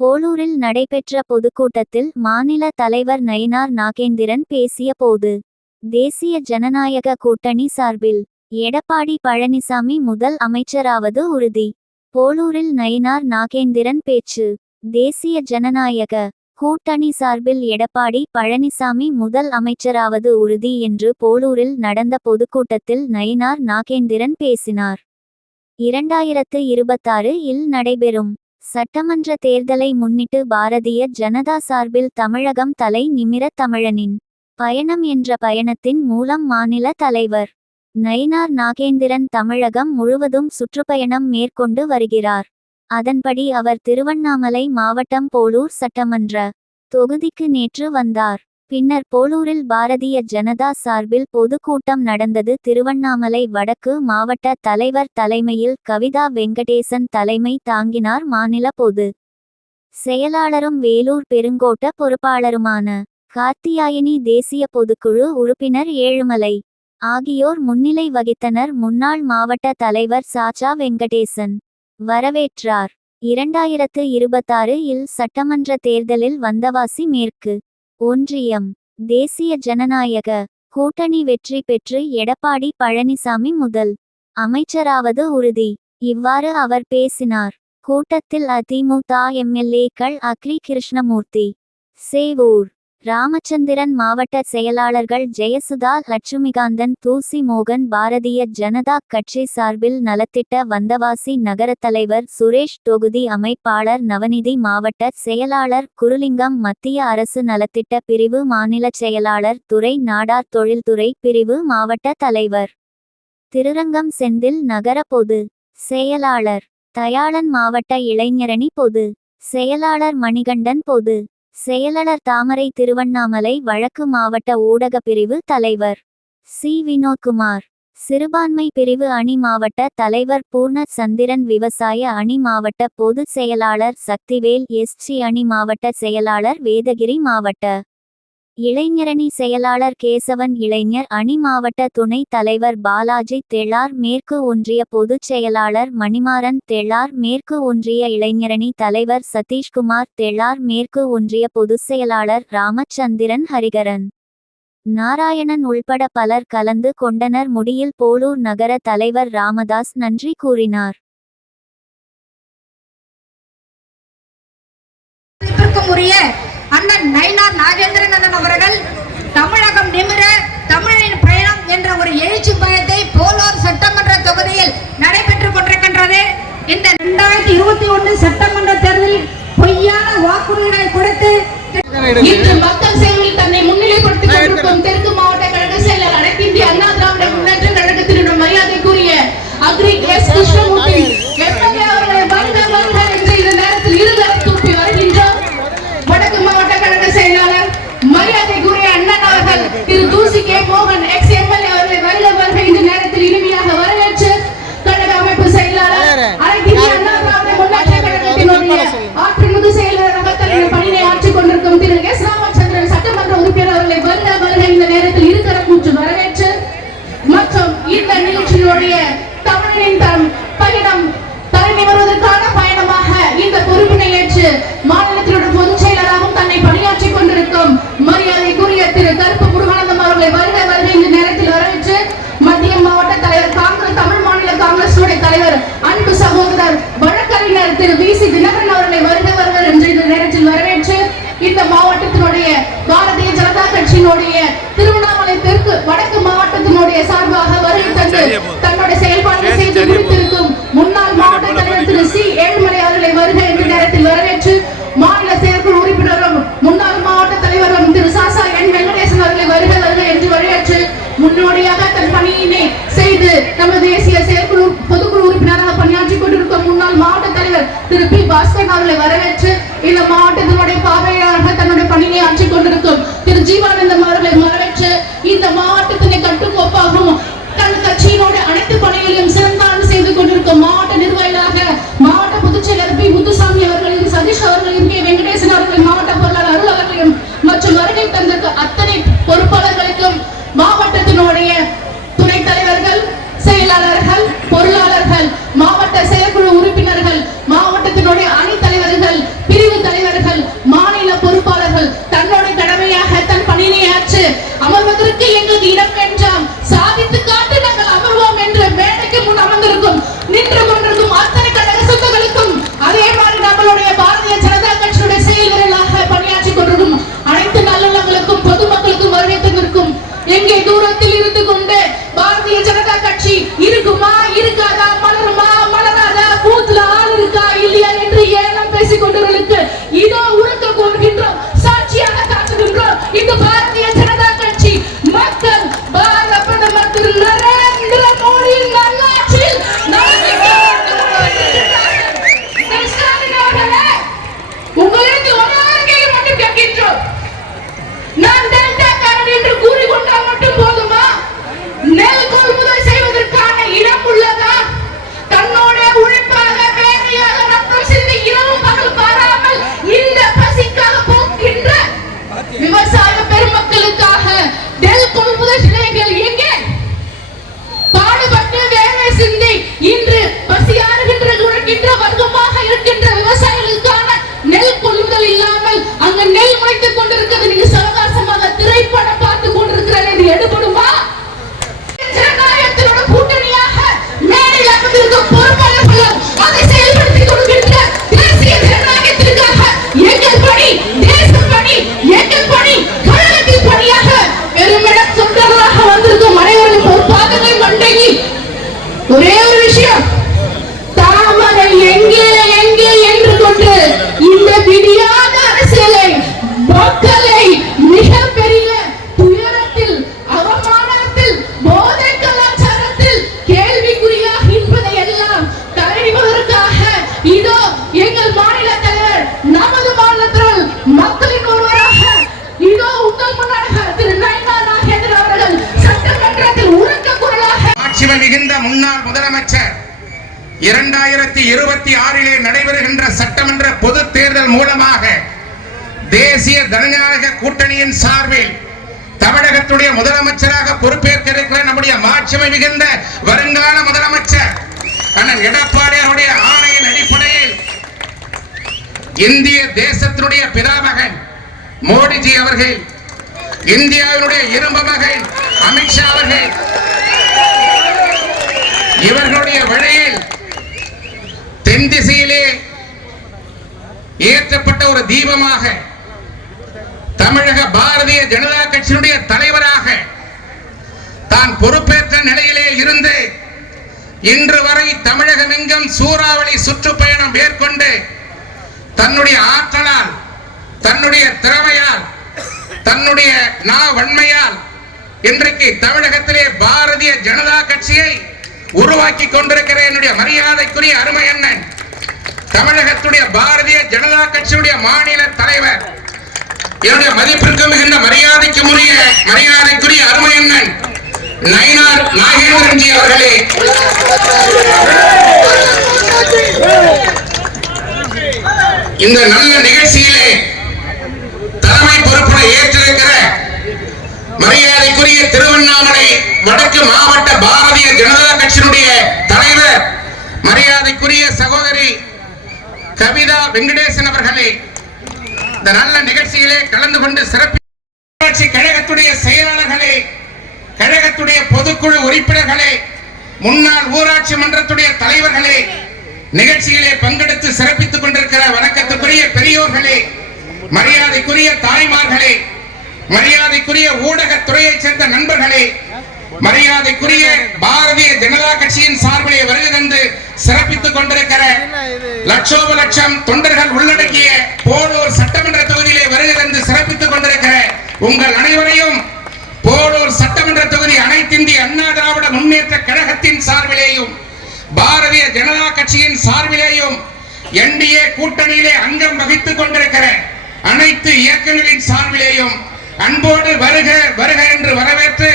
போளூரில் நடைபெற்ற பொதுக்கூட்டத்தில் மாநில தலைவர் நயினார் நாகேந்திரன் பேசிய போது, தேசிய ஜனநாயக கூட்டணி சார்பில் எடப்பாடி பழனிசாமி முதல் அமைச்சராவது உறுதி. போளூரில் நயினார் நாகேந்திரன் பேச்சு. தேசிய ஜனநாயக கூட்டணி சார்பில் எடப்பாடி பழனிசாமி முதல் அமைச்சராவது உறுதி என்று போளூரில் நடந்த பொதுக்கூட்டத்தில் நயினார் நாகேந்திரன் பேசினார். 2026 இல் நடைபெறும் சட்டமன்ற தேர்தலை முன்னிட்டு பாரதிய ஜனதா சார்பில் தமிழகம் தலை நிமிர தமிழனின் பயணம் என்ற பயணத்தின் மூலம் மாநில தலைவர் நயினார் நாகேந்திரன் தமிழகம் முழுவதும் சுற்றுப்பயணம் மேற்கொண்டு வருகிறார். அதன்படி அவர் திருவண்ணாமலை மாவட்டம் போளூர் சட்டமன்ற தொகுதிக்கு நேற்று வந்தார். பின்னர் போளூரில் பாரதிய ஜனதா சார்பில் பொதுக்கூட்டம் நடந்தது. திருவண்ணாமலை வடக்கு மாவட்ட தலைவர் தலைமையில் கவிதா வெங்கடேசன் தலைமை தாங்கினார். மாநில பொது செயலாளரும் வேலூர் பெருங்கோட்ட பொறுப்பாளருமான கார்த்தியாயினி, தேசிய பொதுக்குழு உறுப்பினர் ஏழுமலை ஆகியோர் முன்னிலை வகித்தனர். முன்னாள் மாவட்ட தலைவர் சாச்சா வெங்கடேசன் வரவேற்றார். 2026 இல் சட்டமன்ற தேர்தலில் வந்தவாசி மேற்கு ஒன்றியம் தேசிய ஜனநாயக கூட்டணி வெற்றி பெற்று எடப்பாடி பழனிசாமி முதல் அமைச்சராவது உறுதி. இவ்வாறு அவர் பேசினார். கூட்டத்தில் அதிமுக எம்எல்ஏக்கள் அக்ரி கிருஷ்ணமூர்த்தி, சேவூர் ராமச்சந்திரன், மாவட்ட செயலாளர்கள் ஜெயசுதா, லட்சுமிகாந்தன், தூசி மோகன், பாரதிய ஜனதா கட்சி சார்பில் நலத்திட்ட வந்தவாசி நகர தலைவர் சுரேஷ், தொகுதி அமைப்பாளர் நவநிதி, மாவட்ட செயலாளர் குருலிங்கம், மத்திய அரசு நலத்திட்ட பிரிவு மாநில செயலாளர் துரை நாடார், தொழில்துறை பிரிவு மாவட்ட தலைவர் திருரங்கம் செந்தில், நகர பொது செயலாளர் தயாளன், மாவட்ட இளைஞரணி பொது செயலாளர் மணிகண்டன், பொது செயலாளர் தாமரை, திருவண்ணாமலை வழக்கு மாவட்ட ஊடக பிரிவு தலைவர் சி வினோத்குமார், சிறுபான்மை பிரிவு அணி மாவட்ட தலைவர் பூர்ண சந்திரன், விவசாய அணி மாவட்ட பொது செயலாளர் சக்திவேல், எஸ்சி அணி மாவட்ட செயலாளர் வேதகிரி, மாவட்ட இளைஞரணி செயலாளர் கேசவன், இளைஞர் அணி மாவட்ட துணை தலைவர் பாலாஜி, தெள்ளார் மேற்கு ஒன்றிய பொதுச் செயலாளர் மணிமாறன், தெள்ளார் மேற்கு ஒன்றிய இளைஞரணி தலைவர் சதீஷ்குமார், தெள்ளார் மேற்கு ஒன்றிய பொதுச் செயலாளர் ராமச்சந்திரன், ஹரிகரன், நாராயணன் உள்பட பலர் கலந்து கொண்டனர். முடியில் போளூர் நகர தலைவர் ராமதாஸ் நன்றி கூறினார். அண்ணன் நயினார் நாகேந்திரன் அண்ணன் அவர்கள் தமிழகம் நிமிர தமிழின் பயணம் என்ற ஒரு எழுச்சி பயணத்தை போளூர் சட்டமன்ற தொகுதியில் நடைபெற்றுக் கொண்டிருக்கின்றது. இந்த 2021 சட்டமன்ற தேர்தலில் பொய்யான வாக்குறுதிகளை கொடுத்து இன்று மக்கள் சேவையில் தன்னை முன்னிலைப்படுத்திக் கொண்டிருக்கும் தெற்கு மாவட்ட கழக செயலர் அனைத்து இந்திய அண்ணா திராவிட முன்னேற்ற கழகத்தினுடைய மரியாதைக்குரிய அக்ரி எஸ் கிருஷ்ணமூர்த்தி எம்எல்ஏ அவர்களை வருக வருக என்று இந்த நேரத்தில் இருதலை தூக்கி வருகின்றோம். வடக்கு மாவட்ட கழக செயலாளர் மரியாதைக்குரிய அண்ணன் அவர்கள் திரு தூசி கே மோகன் எக்ஸ் எம்எல்ஏ அவர்களை வருக வருக இந்த நேரத்தில் இனிமையாக வரவேற்று கழக அமைப்பு செயலாளர் அனைத்து இந்திய அண்ணா திராவிட முன்னேற்ற கழகத்தினுடைய ஆற்றுமிகு செயலாளராக தன்னுடைய பணியை ஆற்றிக் கொண்டிருக்கும் திரு எஸ் ராமச்சந்திரன் சட்டமன்ற உறுப்பினர் அவர்களை வருக வருக இந்த நேரத்தில் இருக்கர கூற்று வரவேற்று மற்றும் இந்த நிகழ்ச்சியினுடைய தமிழின் பயணம் தலைமை வருவதற்கான பயணமாக இந்த பொறுப்பினை ஏற்று மாநிலத்தினுடைய பொதுச் செயலராகவும் தன்னை பணியாற்றிக் கொண்டிருக்கும் மரியாதைக்குரிய திரு கருப்பு முருகானந்தம் அவர்களை வருக வருக இந்த நேரத்தில் வரவேற்று மத்திய மாவட்ட தலைவர் காங்கிரஸ் தமிழ் மாநில காங்கிரஸ் தலைவர் அன்பு சகோதரர் வழக்கறிஞர் திரு வி சி தினகரன் அவர்களை வருக வருக என்று இந்த நேரத்தில் வரவேற்று இந்த மாவட்டத்தினுடைய பாரதிய ஜனதா கட்சியினுடைய திருவண்ணாமலை தெற்கு வடக்கு மாவட்டத்தினுடைய சார்பாக வருகை தந்து தன்னுடைய செயல்பாடுகளை செய்து முடித்திருக்கும் முன்னாள் மாவட்ட தலைவர் திரு சி ஏழுமலை அவர்களை வருக என்ற நேரத்தில் வரவேற்று மாநில செயற்குழு உறுப்பினரும் முன்னாள் மாவட்ட தலைவரும் திரு சாசா என் வெங்கடேசன் அவர்களை வருக வருக என்று வரவேற்று முன்னோடியாக தன் பணியினை செய்து நமது தேசிய செயற்குழு பொதுக்குழு உறுப்பினராக பணியாற்றிக் கொண்டிருக்கும் முன்னாள் மாவட்ட தலைவர் திரு பி பாஸ்கர் அவர்களை வரவேற்று இந்த மாவட்டத்தினுடைய பார்வையாளராக தன்னுடைய பணியை ஆற்றிக் கொண்டிருக்கும் திரு ஜீவானந்தம் அவர்களை வரவேற்று இந்த மாவட்டத்தினை கட்டுக்கோப்பாகவும் தன் கட்சியினுடைய அனைத்து பணிகளையும் சிறந்தாண்டு செய்து கொண்டிருக்கும் மாவட்ட நிர்வாகிகளாக மாவட்ட பொதுச் செயலர் பி முத்துசாமி அவர்களையும் சதீஷ் அவர்களையும் கே வெங்கடேசன் அவர்களையும் மாவட்ட பொருளாளர் அருள் அவர்களையும் மற்றும் வருகை தந்திருக்க அத்தனை பொறுப்பாளர்களுக்கும் மாவட்டத்தினுடைய துணைத் தலைவர்கள், செயலாளர்கள், பொருளாளர்கள், மாவட்ட செயற்குழு உறுப்பினர்கள், மாவட்டத்தினுடைய அணி தலைவர்கள், பிரிவு இதோ எங்கள் மாநில தலைவர் நமது மாநிலத்தில் மக்களின் ஒருவராக இதோ உங்கள் முன்னாக திரு நயினார் நாகேந்திரன் அவர்கள் சட்டமன்றத்தில் உரக்க குரலாக ஆட்சிமை மிகுந்த முன்னாள் முதலமைச்சர் 2026 நடைபெறுகின்ற சட்டமன்ற பொது தேர்தல் மூலமாக தேசிய ஜனநாயக கூட்டணியின் சார்பில் தமிழகத்துடைய முதலமைச்சராக பொறுப்பேற்க இருக்கிற நம்முடைய மாட்சிமை மிகுந்த வருங்கால முதலமைச்சர் அண்ணன் எடப்பாடி அவருடைய ஆணையின் அடிப்படையில் இந்திய தேசத்தினுடைய பிதாமகன் மோடிஜி அவர்கள், இந்தியாவினுடைய இரும்பு மகன் அமித்ஷா அவர்கள் இவர்களுடைய வழியில் தென் திசையிலே ஏற்றப்பட்ட ஒரு தீபமாக தமிழக பாரதிய ஜனதா கட்சியினுடைய தலைவராக தான் பொறுப்பேற்ற நிலையிலே இருந்து இன்று வரை தமிழகம் எங்கும் சூறாவளி சுற்றுப்பயணம் மேற்கொண்டு தன்னுடைய ஆற்றலால், தன்னுடைய திறமையால், தன்னுடைய நாவன்மையால் இன்றைக்கு தமிழகத்திலே பாரதிய ஜனதா கட்சியை உருவாக்கி கொண்டிருக்கிற என்னுடைய மரியாதைக்குரிய அருமை அண்ணன் தமிழகத்துடைய பாரதிய ஜனதா கட்சியுடைய மாநில தலைவர், என்னுடைய மதிப்பிற்கு மிகுந்த மரியாதைக்குரிய அருமை அண்ணன் நயினார் நாகேந்திரன்ஜி அவர்களே, இந்த நல்ல நிகழ்ச்சியிலே தலைமை பொறுப்பை ஏற்றிருக்கிற மரியாதைக்குரிய திருவண்ணாமலை வடக்கு மாவட்ட பாரதிய ஜனதா கட்சியினுடைய தலைவர் மரியாதைக்குரிய சகோதரி கவிதா வெங்கடேசன் அவர்களே, இந்த நல்ல நிகழ்ச்சியிலே கலந்து கொண்டு சிறப்பு கழகத்துடைய செயலாளர்களே, கழகத்துடைய பொதுக்குழு உறுப்பினர்களே, முன்னாள் ஊராட்சி மன்றத்துடைய தலைவர்களே, நிகழ்ச்சியிலே பங்கெடுத்து சிறப்பித்துக் கொண்டிருக்கிற வணக்கத்துக்குரிய பெரியோர்களே, மரியாதைக்குரிய தாய்மார்களே, மரியாதைக்குரிய ஊடகத்துறையைச் சேர்ந்த நண்பர்களே, மரியாதைக்குரிய பாரதிய ஜனதா கட்சியின் சார்பிலே வருகை தந்து சிறப்பித்துக் கொண்டிருக்கிற லட்சோப லட்சம் தொண்டர்கள் உள்ளடக்கிய போலூர் சட்டமன்ற தொகுதியிலே வருகை தந்து சிறப்பித்துக் கொண்டிருக்கிற உங்கள் அனைவரையும் போலூர் சட்டமன்ற தொகுதி அனைத்திந்திய அண்ணா திராவிட முன்னேற்ற கழகத்தின் சார்பிலேயும் பாரதிய ஜனதா கட்சியின் சார்பிலேயும் என்டிஏ கூட்டணியிலே அங்கம் வகித்துக் கொண்டிருக்கிற அனைத்து இயக்கங்களின் சார்பிலேயும் அன்போடு வருக வருக என்று வரவேற்று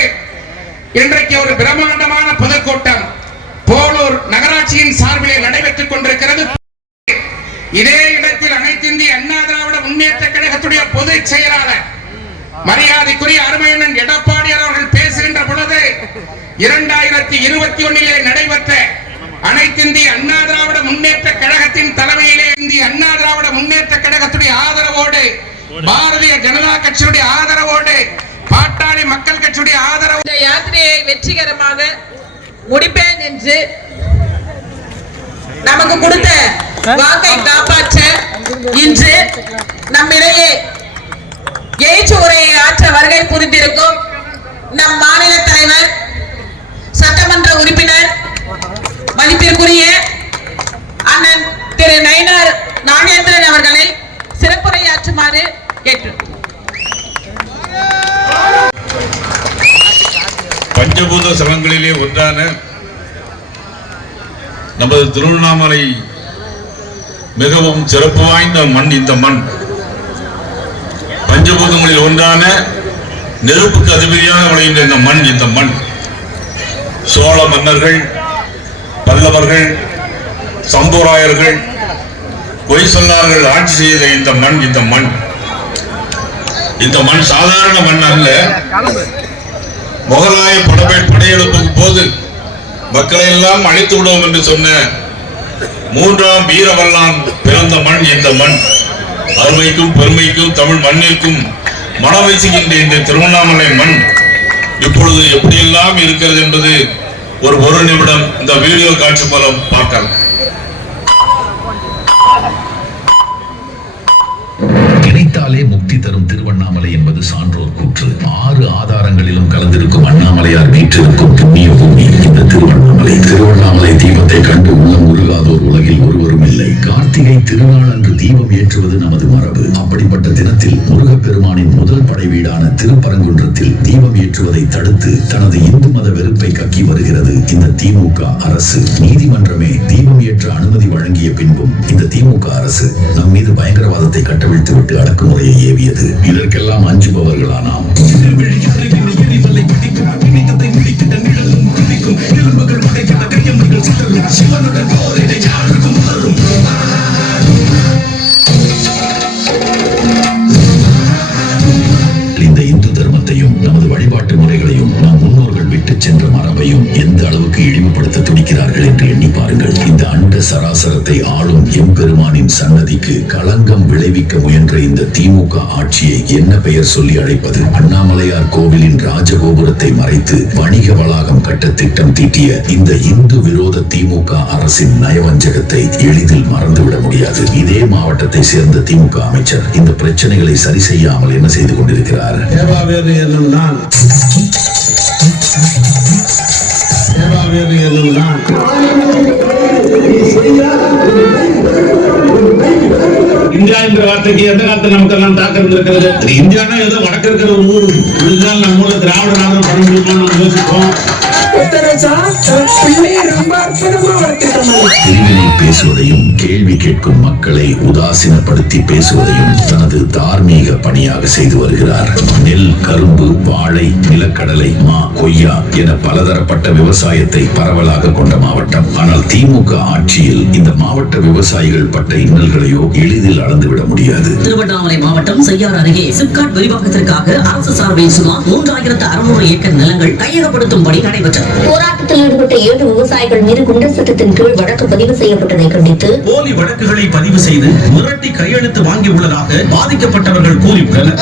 இன்றைக்கு ஒரு பிரம்மாண்டமான பொதுக்கூட்டம் போலூர் நகராட்சியின் சார்பிலே நடைபெற்றுக் கொண்டிருக்கிறது. இதே இடத்தில் அனைத்து இந்திய அண்ணா திராவிட முன்னேற்ற கழகத்துடைய பொதுச் செயலாளர் மரியாதைக்குரிய அருமையண்ணன் எடப்பாடி அவர்கள் பேசுகின்ற பொழுது 2021 நடைபெற்ற அனைத்து இந்திய அண்ணா திராவிட முன்னேற்ற கழகத்தின் தலைமையிலே இந்திய அண்ணா திராவிட முன்னேற்ற கழகத்துடைய ஆதரவோடு, பாரதிய ஜனதா கட்சியுடைய ஆதரவோடு, பாட்டாளி மக்கள் கட்சியுடைய ஆதரவு இந்த யாத்திரையை வெற்றிகரமாக முடிப்பேன் என்று நமக்கு கொடுத்த வாக்கை காப்பாற்ற இன்று நம்மிடையே எழுச்சி உரையை ஆற்ற வருகை புரிந்திருக்கும் நம் மாநில தலைவர், சட்டமன்ற உறுப்பினர், மதிப்பிற்குரிய அண்ணன் திரு நயினார் நாகேந்திரன் அவர்களை சிறப்புரையாற்றுமாறு கேட்டு பஞ்சபூத சமங்களிலே ஒன்றான நமது திருவண்ணாமலை மிகவும் சிறப்பு வாய்ந்த மண். இந்த மண் பஞ்சபூதங்களில் ஒன்றான நெருப்புக்கு அதிபதியாக விளைகின்ற இந்த மண். இந்த மண் சோழ மன்னர்கள், பல்லவர்கள், சம்பூராயர்கள், கொய்சொல்லார்கள் ஆட்சி செய்த இந்த மண். இந்த மண் இந்த மண் சாதாரண மண் அல்ல. முகலாய படையெடுப்பும் போது மக்களை எல்லாம் அழித்து விடுவோம் என்று சொன்ன 3ஆம் வீரவல்லான் பிறந்த மண் இந்த மண். அருமைக்கும் பெருமைக்கும் தமிழ் மண்ணிற்கும் மனம் வீசுகின்ற இந்த திருவண்ணாமலை மண் இப்பொழுது எப்படியெல்லாம் இருக்கிறது என்பது ஒரு நிமிடம் இந்த வீடியோ காட்சி மூலம் பார்க்கலாம். நினைத்தாலே முக்தி தரும் திருவண்ணாமலை என்பது சான்றோர் கூற்று. 6 ஆதாரங்களிலும் கலந்திருக்கும் அண்ணாமலையார் வீற்றிருக்கும் புண்ணிய பூமி இந்த திருவண்ணாமலை. திருவண்ணாமலை தீபத்தை கண்டு உள்ளம் உருகாதோர் உலகில் ஒருவரும் இல்லை. கார்த்திகை திருநாள் அன்று தீபம் ஏற்றுவது நமது மரபு. அப்படிப்பட்ட தினத்தில் முருகப்பெருமானின் முதல் படை வீடான திருப்பரங்குன்றத்தில் தீபம் ஏற்றுவதை தடுத்து தனது இந்து மத வெறுப்பை கக்கி வருகிறது இந்த திமுக அரசு. நீதிமன்றமே தீபம் ஏற்ற அனுமதி வழங்கிய பின்பும் திமுக அரசு நம் மீது பயங்கரவாதத்தை கட்டவிழ்த்து விட்டு அடக்குமுறையை ஏவியது. இதற்கெல்லாம் அஞ்சுபவர்களா நாம்? இந்த இந்து தர்மத்தையும் நமது வழிபாட்டு முறைகளையும் நம் முன்னோர்கள் விட்டு சென்ற மரபையும் எந்த அளவுக்கு இழிவுபடுத்த துடிக்கிறார்கள் என்று எண்ணி பாருங்கள். இந்த அண்ட சராசரத்தை ஆளும் எம்பெருமானின் சன்னதிக்கு களங்கம் விளைவிக்க முயன்ற இந்த திமுக ஆட்சியை என்ன பெயர் சொல்லி அழைப்பது? அண்ணாமலையார் கோவிலின் ராஜகோபுரத்தை மறைத்து வணிக வளாகம் கட்ட திட்டம் தீட்டிய இந்த இந்து விரோத திமுக அரசின் நயவஞ்சகத்தை எளிதில் மறந்துவிட முடியாது. இதே மாவட்டத்தை சேர்ந்த திமுக அமைச்சர் இந்த பிரச்சனைகளை சரி செய்யாமல் என்ன செய்து கொண்டிருக்கிறார்? இந்தியா என்ற வார்த்தைக்கு எந்த காலத்தில் நமக்கு எல்லாம் தாக்கம் இருந்திருக்கிறது? இந்தியானா ஏதோ வடக்கு இருக்கிற ஒரு ஊர், இதுதான் நம்ம ஊர்ல திராவிட நாடு பண்ண முடியுமா நம்ம யோசிப்போம். பிரிவினை பேசுவதையும் கேள்வி கேட்கும் மக்களை உதாசீனப்படுத்தி பேசுவதையும் தனது தார்மீக பணியாக செய்து வருகிறார். நெல், கரும்பு, வாழை, நிலக்கடலை, மா, கொய்யா என பலதரப்பட்ட விவசாயத்தை பரவலாக கொண்ட மாவட்டம். ஆனால் திமுக ஆட்சியில் இந்த மாவட்ட விவசாயிகள் பட்ட இன்னல்களையோ எளிதில் அளந்துவிட முடியாது. திருவண்ணாமலை மாவட்டம் செய்யார் அருகே சிப்காட் விரிவாக்கத்திற்காக அரசு சார்பில் சுமார் 3600 ஏக்கர் நிலங்கள் கையகப்படுத்தும்படி நடைபெற்றது. போராட்டத்தில் ஈடுபட்ட 7 விவசாயிகள் மீது குண்டர் சட்டத்தின் கீழ் வழக்கு பதிவு செய்யப்பட்டதை கண்டித்து போலி வழக்குகளை பதிவு செய்து மிரட்டி கையெழுத்து வாங்கியுள்ளதாக பாதிக்கப்பட்டவர்கள் கூறியுள்ளனர்.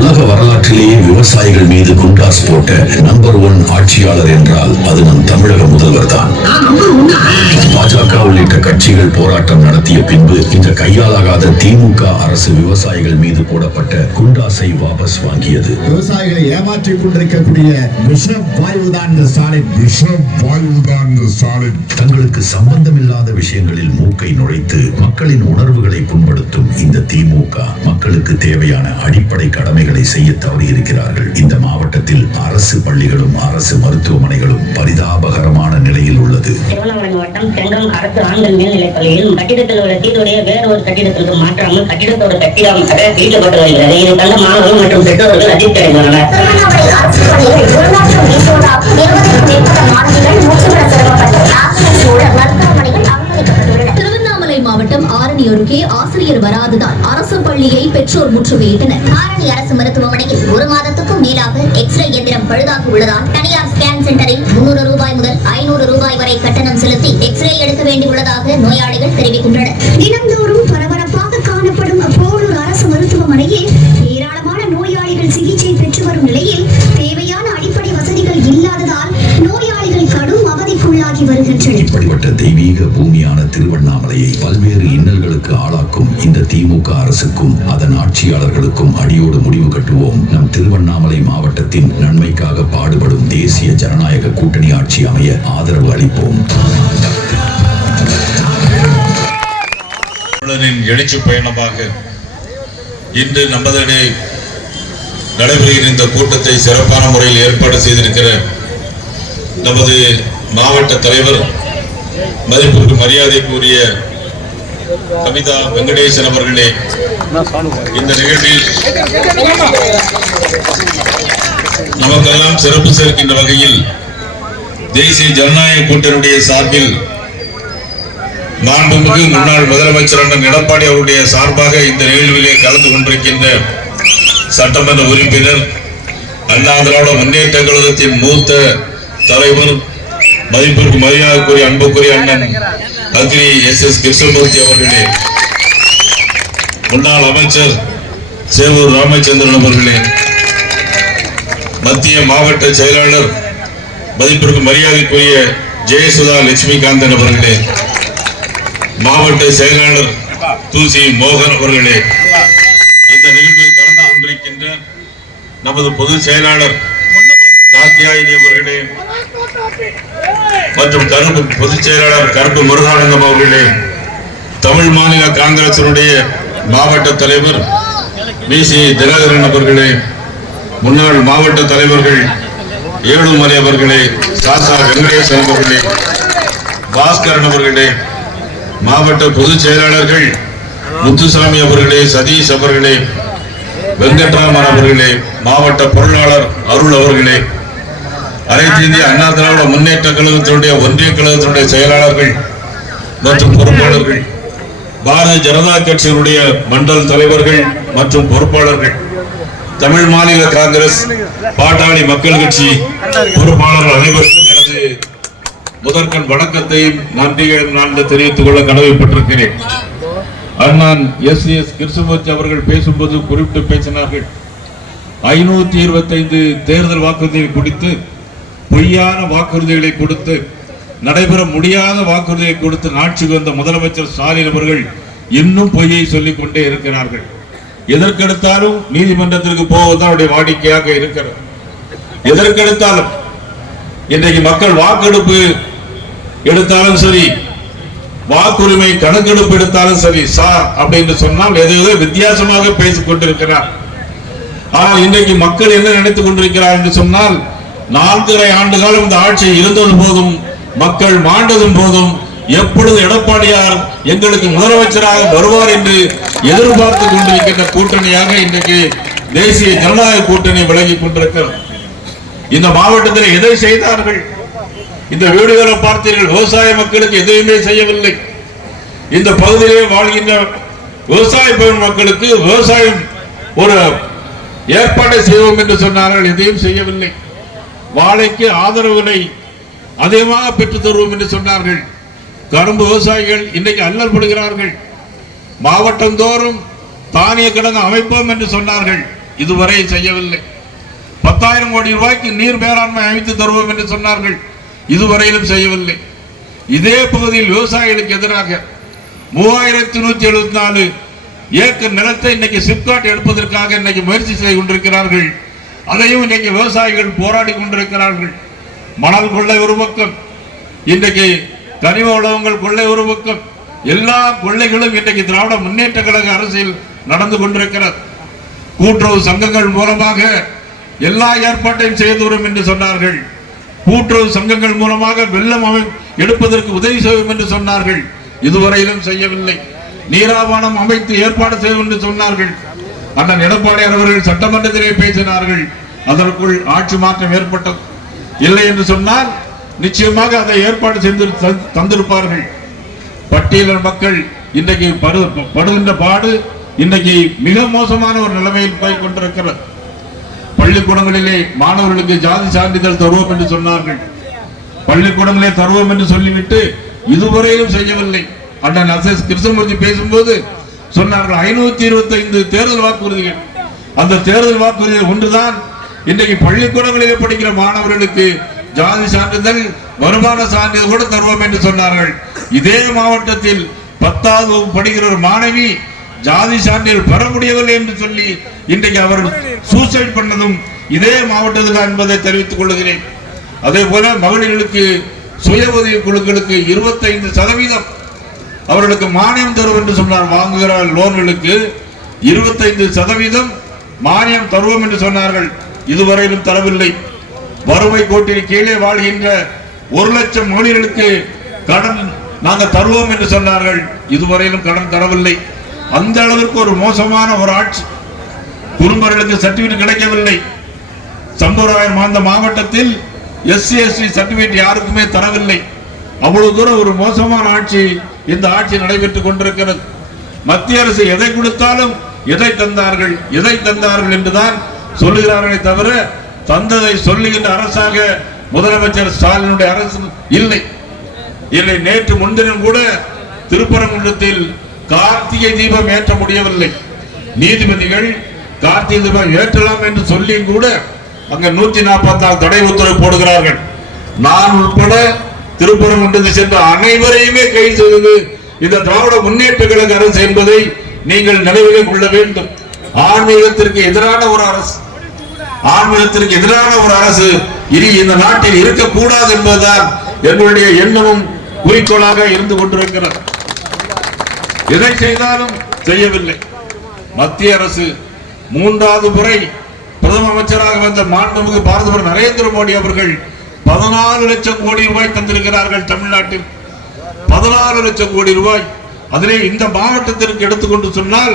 உலக வரலாற்றிலேயே விவசாயிகள் மீது குண்டாஸ் போட்ட நம்பர் 1 ஆட்சியாளர் என்றால் அது நம் தமிழக முதல்வர் தான். பாஜக உள்ளிட்ட கட்சிகள் போராட்டம் நடத்திய பின்பு இந்த கையாலாகாத திமுக அரசு விவசாயிகள் மீது போடப்பட்ட குண்டாஸை வாபஸ் வாங்கியது. விவசாயிகளை ஏமாற்றிக் கொண்டிருக்கக்கூடிய தங்களுக்கு சம்பந்தமில்லாத விஷயங்களில் மூக்கை நுழைத்து மக்களின் உணர்வுகளை புண்படுத்தும் இந்த திமுக மக்களுக்கு தேவையான அடிப்படை கடமைகளை செய்ய தவறியிருக்கிறார்கள். இந்த மாவட்டத்தில் அரசு பள்ளிகளும் அரசு மருத்துவமனைகளும் பரிதாபகரமான நிலையில் உள்ளது. திருவண்ணாமலை மாவட்டம் செங்கம் அரசு ஆண்கள் மேல்நிலைப் பள்ளியில் கட்டிடத்தில் உள்ள தீர்வுடைய வேற ஒரு கட்டிடத்திற்கு மாற்றாமல் கட்டிடத்தோட கட்டிடமாக வீழ்த்தப்பட்டு வருகிறது. இது கண்ட மாணவர்கள் மற்றும் பெற்றோர்கள் அதிர்ச்சி அடைந்துள்ளனர். திருவண்ணாமலை மாவட்டம் ஆரணி அருகே ஆசிரியர் வராததால் அரசு பள்ளியை பெற்றோர் முற்றுகையிட்டனர். ஆரணி அரசு மருத்துவமனையில் 1 மாதத்துக்கும் மேலாக எக்ஸ்ரே இயந்திரம் பழுதாக உள்ளதால் தனியார் ஸ்கேன் சென்டரில் 300 ரூபாய் முதல் 500 ரூபாய் வரை கட்டணம் செலுத்தி எக்ஸ்ரே எடுக்க வேண்டியுள்ளதாக நோயாளிகள் தெரிவிக்கின்றனர். தினந்தோறும் பரபரப்பாக காணப்படும் அப்போலூர் அரசு மருத்துவமனையில் ஏராளமான நோயாளிகள் சிகிச்சை பெற்று வரும் நிலையில் தேவையான அடிப்படை வசதிகள் இல்லாததால் நோயாளிகள் கடும் அவதிக்குள்ளாகி வருகின்றனர். இப்படிப்பட்ட தெய்வீக பூமியான திருவண்ணாமலையை பல்வேறு இன்னல்களுக்கு ஆளாக்கும் இந்த திமுக அரசுக்கும் அதன் ஆட்சியாளர்களுக்கும் அடியோடு முடிவு கட்டுவோம். நம் திருவண்ணாமலை மாவட்டத்தின் நன்மைக்காக பாடுபடும் தேசிய ஜனநாயக கூட்டணி ஆட்சி அமைய ஆதரவு அளிப்போம். எழுச்சி பயணமாக இன்று நமது நடைபெறுகிற இந்த கூட்டத்தை சிறப்பான முறையில் ஏற்பாடு செய்திருக்கிற நமது மாவட்ட தலைவர் மதிப்பிற்கு மரியாதைக்குரிய கவிதா வெங்கடேசன் அவர்களே, இந்த நிகழ்வில் நமக்கெல்லாம் சிறப்பு சேர்க்கின்ற வகையில் தேசிய ஜனநாயக கூட்டணியுடைய சார்பில் மாண்புமிகு முன்னாள் முதலமைச்சர் அண்ணன் எடப்பாடி அவருடைய சார்பாக இந்த நிகழ்விலே கலந்து கொண்டிருக்கின்ற சட்டமன்ற உறுப்பினர், அண்ணா திராவிட முன்னேற்ற கழகத்தின் மூத்த தலைவர், மதிப்பிற்கு மரியாதைக்குரிய அன்புக்குரிய அண்ணன் அக்ரி SS கிருஷ்ணமூர்த்தி அவர்களே, முன்னாள் அமைச்சர் சேவூர் ராமச்சந்திரன் அவர்களே, மத்திய மாவட்ட செயலாளர் மதிப்பிற்கு மரியாதைக்குரிய ஜெயசுதா லட்சுமிகாந்தன் அவர்களே, மாவட்ட செயலாளர் தூசி மோகன் அவர்களே, இந்த நிகழ்வில் கலந்து கொண்டிருக்கின்ற நமது பொதுச் செயலாளர் காத்தியாயினி அவர்களே மற்றும் கருப்பு பொதுச் செயலாளர் கருப்பு முருகானந்தம் அவர்களே, தமிழ் மாநில காங்கிரசினுடைய மாவட்ட தலைவர் BC தினகரன் அவர்களே, முன்னாள் மாவட்ட தலைவர்கள் ஏழுமலை அவர்களே, சாசா வெங்கடேசன் அவர்களே, பாஸ்கரன் அவர்களே, மாவட்ட பொதுச் செயலாளர்கள் முத்துசாமி அவர்களே, சதீஷ் அவர்களே, வெங்கட்ராமன் அவர்களே, மாவட்ட பொருளாளர் அருள் அவர்களே, அனைத்து இந்திய அண்ணா திராவிட முன்னேற்ற கழகத்தினுடைய ஒன்றிய கழகத்தினுடைய செயலாளர்கள் மற்றும் பொறுப்பாளர்கள், பாரதிய ஜனதா கட்சியினுடைய மண்டல் தலைவர்கள் மற்றும் பொறுப்பாளர்கள், தமிழ் மாநில காங்கிரஸ் பாட்டாளி மக்கள் கட்சி பொறுப்பாளர்கள் அனைவருக்கும் எனது முதற்கண் வணக்கத்தையும் நன்றிகளையும் நான் தெரிவித்துக் கொள்ள கடமைப்பட்டிருக்கிறேன். அண்ணன் எஸ் கிருஷ்ணமூர்த்தி அவர்கள் பேசும்போது குறிப்பிட்டு பேசினார்கள். 525 தேர்தல் வாக்குறுதிகளை கொடுத்து, பொய்யான வாக்குறுதிகளை கொடுத்து, நடைபெற முடியாத வாக்குறுதியை கொடுத்து ஆட்சிக்கு வந்த முதலமைச்சர் ஸ்டாலின் அவர்கள் இன்னும் பொய்யை சொல்லிக் கொண்டே இருக்கிறார்கள். எதற்கெடுத்தாலும் நீதிமன்றத்திற்கு போவதுதான் அவருடைய வாடிக்கையாக இருக்கிறது. எதற்கெடுத்தாலும் இன்றைக்கு மக்கள் வாக்கெடுப்பு எடுத்தாலும் சரி, வாக்குரிமை கணக்கெடுப்பு எடுத்தாலும் சரி, சார் அப்படின்னு சொன்னால் ஏதோ வித்தியாசமாக பேசிக் கொண்டிருக்கிறார். ஆனால் இன்றைக்கு மக்கள் என்ன நினைத்துக் கொண்டிருக்கிறார் என்று சொன்னால், 4.5 ஆண்டு காலம் இந்த ஆட்சி இருந்தது போதும், மக்கள் மாண்டதும் போதும், எப்பொழுது எடப்பாடியார் எங்களுக்கு முதலமைச்சராக வருவார் என்று எதிர்பார்த்து கொண்டிருக்கின்ற கூட்டணியாக இன்றைக்கு தேசிய ஜனநாயக கூட்டணி விலகிக் கொண்டிருக்கிறது. இந்த மாவட்டத்தில் எதை செய்தார்கள்? இந்த வீடுகளை பார்த்தீர்கள், விவசாய மக்களுக்கு எதையுமே செய்யவில்லை. இந்த பகுதியிலே வாழ்கின்ற விவசாய மக்களுக்கு விவசாயம் ஒரு ஏற்பாட்டை செய்வோம் என்று சொன்னார்கள், எதையும் செய்யவில்லை. வாழைக்கு ஆதரவு விலை அதிகமாக பெற்றுத் தருவோம் என்று சொன்னார்கள். கரும்பு விவசாயிகள் இன்றைக்கு அல்லல்படுகிறார்கள். மாவட்டம் தோறும் தானிய கிடங்கு அமைப்போம் என்று சொன்னார்கள், இதுவரை செய்யவில்லை. 10,000 கோடி ரூபாய்க்கு நீர் மேலாண்மை அமைத்து தருவோம் என்று சொன்னார்கள், இதுவரையிலும் செய்யவில்லை. இதே பகுதியில் விவசாயிகளுக்கு எதிராக 3174 ஏக்கர் நிலத்தை இன்னைக்கு சிப்காட் எடுப்பதற்காக இன்னைக்கு முயற்சி செய்து கொண்டிருக்கிறார்கள். அதையும் இன்னைக்கு விவசாயிகள் போராடி கொண்டிருக்கிறார்கள். மணல் கொள்ளை ஒரு பக்கம், இன்றைக்கு கனிம உலகங்கள் கொள்ளை ஒரு பக்கம், எல்லா கொள்ளைகளும் இன்றைக்கு திராவிட முன்னேற்ற கழக அரசில் நடந்து கொண்டிருக்கிறது. கூட்டுறவு சங்கங்கள் மூலமாக எல்லா ஏற்பாட்டையும் செய்து வரும் என்று சொன்னார்கள். கூட்டுறவு சங்கங்கள் மூலமாக வெள்ளம் எடுப்பதற்கு உதவி செய்வோம் என்று சொன்னார்கள், இதுவரையிலும் செய்யவில்லை. நீராவானம் அமைத்து ஏற்பாடு செய்வோம் என்று சொன்னார்கள். அண்ணன் எடப்பாடியார் அவர்கள் சட்டமன்றத்திலே பேசினார்கள், அதற்குள் ஆட்சி மாற்றம் ஏற்பட்டது. இல்லை என்று சொன்னால் நிச்சயமாக அதை ஏற்பாடு செய்து தந்திருப்பார்கள். பட்டியலின மக்கள் இன்றைக்கு படுகின்ற பாடு இன்றைக்கு மிக மோசமான ஒரு நிலைமையில் போய் கொண்டிருக்கிறது. பள்ளிக்கூடங்களிலே மாணவர்களுக்கு ஜாதி சான்றிதழ் தருவோம் என்று சொன்னார்கள். பள்ளிக்கூடங்களே தருவோம் என்று சொல்லிவிட்டு இதுவரையிலும் செய்யவில்லை. அண்ணன் எஸ் கிருஷ்ணமூர்த்தி பேசும்போது சொன்னார்கள் 525 தேர்தல் வாக்குறுதிகள். அந்த தேர்தல் வாக்குறுதிகள் ஒன்றுதான் இன்றைக்கு பள்ளிக்கூடங்களிலே படிக்கிற மாணவர்களுக்கு ஜாதி சான்றிதழ், வருமான சான்றிதழ் கூட தருவோம் என்று சொன்னார்கள். இதே மாவட்டத்தில் 10வது வகுப்பு படிக்கிற ஒரு மாணவி ஜாதி சான்றிதழ் பெற முடியவில்லை என்று சொல்லி இன்றைக்கு அவர் சூசைட் பண்ணதும் இதே மாவட்டத்தில் என்பதை தெரிவித்துக் கொள்கிறேன். அதே போல மகளிர்களுக்கு சுய உதவி குழுக்களுக்கு 25% அவர்களுக்கு மானியம் தருவோம் என்று சொன்னார். வாங்குகிற லோன்களுக்கு 25% மானியம் தருவோம் என்று சொன்னார்கள், இதுவரையிலும் தரவில்லை. வறுமை கோட்டில் கீழே வாழ்கின்ற 1 லட்சம் மகளிர்களுக்கு கடன் நாங்கள் தருவோம் என்று சொன்னார்கள், இதுவரையிலும் கடன் தரவில்லை. அந்த அளவிற்கு ஒரு மோசமான ஒரு ஆட்சி. குடும்பங்களுக்கு சர்டிபிகேட் கிடைக்கவில்லை. சம்பூராயம் அந்த மாவட்டத்தில் SC/ST சர்டிபிகேட் யாருக்குமே தரவில்லை. அவ்வளவு தூரம் ஒரு மோசமான ஆட்சி இந்த ஆட்சி நடைபெற்றுக் கொண்டிருக்கிறது. மத்திய அரசு எதை கொடுத்தாலும் எதை தந்தார்கள் என்றுதான் சொல்லுகிறார்களே தவிர தந்ததை சொல்லுகின்ற அரசாக முதலமைச்சர் ஸ்டாலினுடைய அரசு இல்லை. நேற்று முன்தினம் கூட திருப்பரங்குன்றத்தில் கார்த்திகை தீபம் ஏற்ற முடியவில்லை. நீதிபதிகள் கார்த்திகை தீபம் ஏற்றலாம் என்று சொல்லியும் கூட அங்க 144 தடை உத்தரவு போடுகிறார்கள். நான் உட்பட திருப்பரங்குன்றத்தை சென்ற அனைவரையுமே கைது செய்தது இந்த திராவிட முன்னேற்ற கழக அரசு என்பதை நீங்கள் நினைவிலே கொள்ள வேண்டும். ஆன்மீகத்திற்கு எதிரான ஒரு அரசு இனி இந்த நாட்டில் இருக்கக்கூடாது என்பதுதான் எங்களுடைய எண்ணமும் குறிக்கோளாக இருந்து கொண்டிருக்கிறது. எதை செய்தாலும் செய்யவில்லை. மத்திய அரசு 3வது முறை பிரதம அமைச்சராக வந்த மாண்புமிகு பாரத பிரதமர் நரேந்திர மோடி அவர்கள் 14 லட்சம் கோடி ரூபாய் தந்திருக்கிறார்கள் தமிழ்நாட்டில். 16 லட்சம் கோடி ரூபாய். அதிலே இந்த மாவட்டத்திற்கு எடுத்துக்கொண்டு சொன்னால்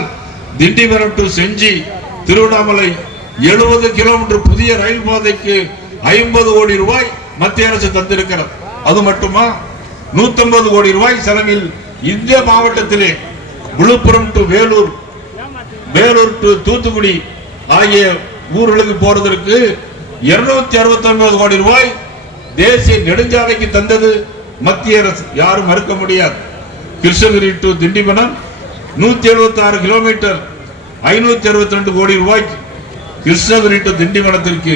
திண்டிவனம் டு செஞ்சி திருவண்ணாமலை 70 கிலோமீட்டர் புதிய ரயில் பாதைக்கு 50 கோடி ரூபாய் மத்திய அரசு தந்திருக்கிறது. அது மட்டுமா, 150 கோடி ரூபாய் செலவில் இந்த மாவட்டத்திலே விழுப்புரம் டு வேலூர், வேலூர் டு தூத்துக்குடி ஆகிய ஊர்களுக்கு போறதற்கு 269 கோடி ரூபாய் தேசிய நெடுஞ்சாலைக்கு தந்தது மத்திய அரசு. யாரும் மறுக்க முடியாது. கிருஷ்ணகிரி டு திண்டிவனம் 176 கிலோமீட்டர் 562 கோடி ரூபாய்க்கு, கிருஷ்ணகிரி டு திண்டிவனத்திற்கு